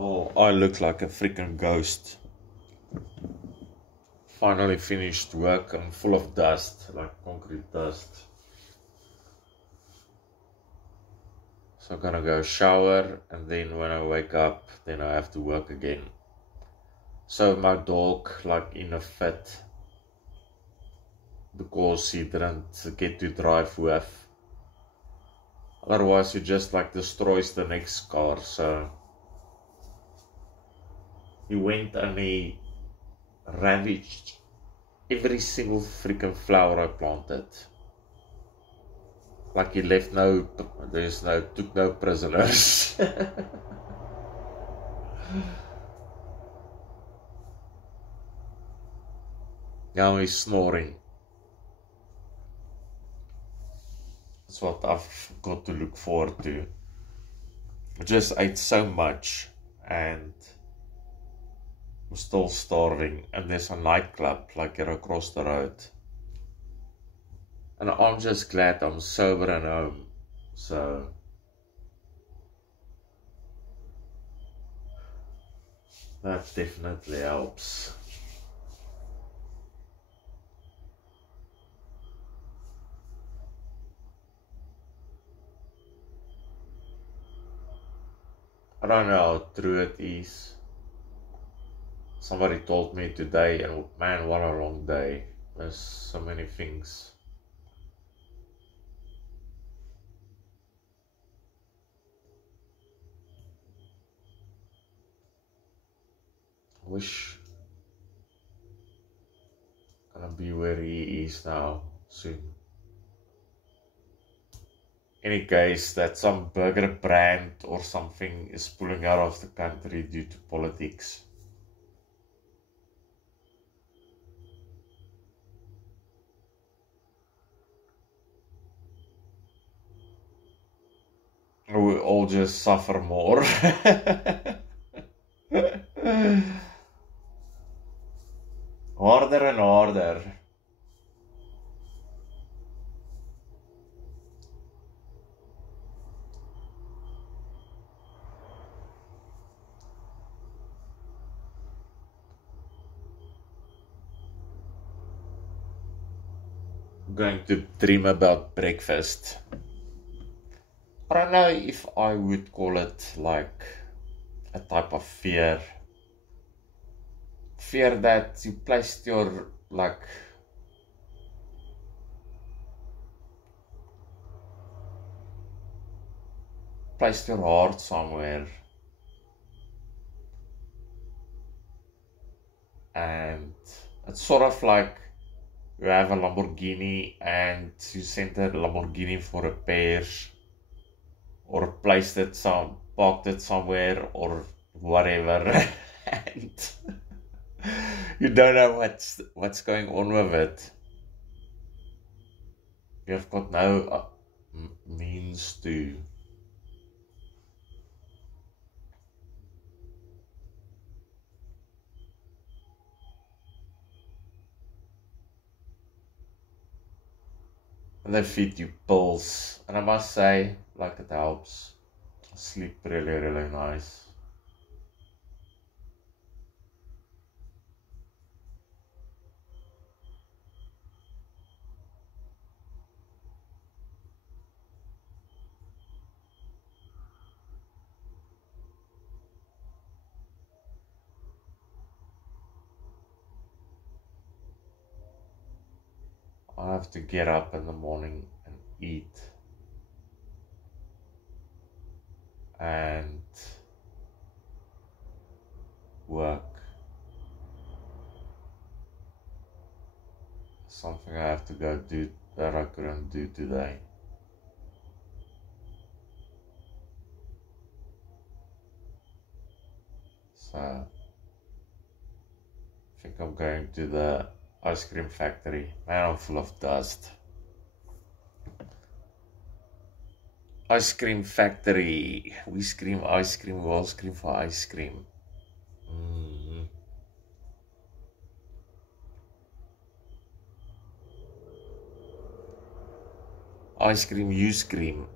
Oh, I look like a freaking ghost. Finally finished work. I'm full of dust, like concrete dust. So I'm gonna go shower, and then when I wake up, then I have to work again. So my dog, like, in a fit because he didn't get to drive with. Otherwise, he just like destroys the next car. So he went and he ravaged every single freaking flower I planted. Like he left took no prisoners. Now he's snoring. That's what I've got to look forward to. I just ate so much and I'm still starving, and there's a nightclub like here across the road. And I'm just glad I'm sober and home. So that definitely helps. I don't know how true it is. Somebody told me today, and man, what a long day. There's so many things. I wish I'm gonna be where he is now soon. Any case, that some burger brand or something is pulling out of the country due to politics. We all just suffer more. Harder and harder. I'm going to dream about breakfast. I don't know if I would call it like a type of fear. Fear that you placed your placed your heart somewhere, and it's sort of like you have a Lamborghini and you sent a Lamborghini for repairs, or parked it somewhere or whatever, and you don't know what's going on with it. You've got no means to. And they feed you pills, and I must say, like, it helps. Sleep really, really nice. I have to get up in the morning and eat and work. Something I have to go do that I couldn't do today. So I think I'm going to the ice cream factory. Man, I'm full of dust. Ice cream factory. We scream ice cream, we all scream for ice cream. Ice cream, you scream.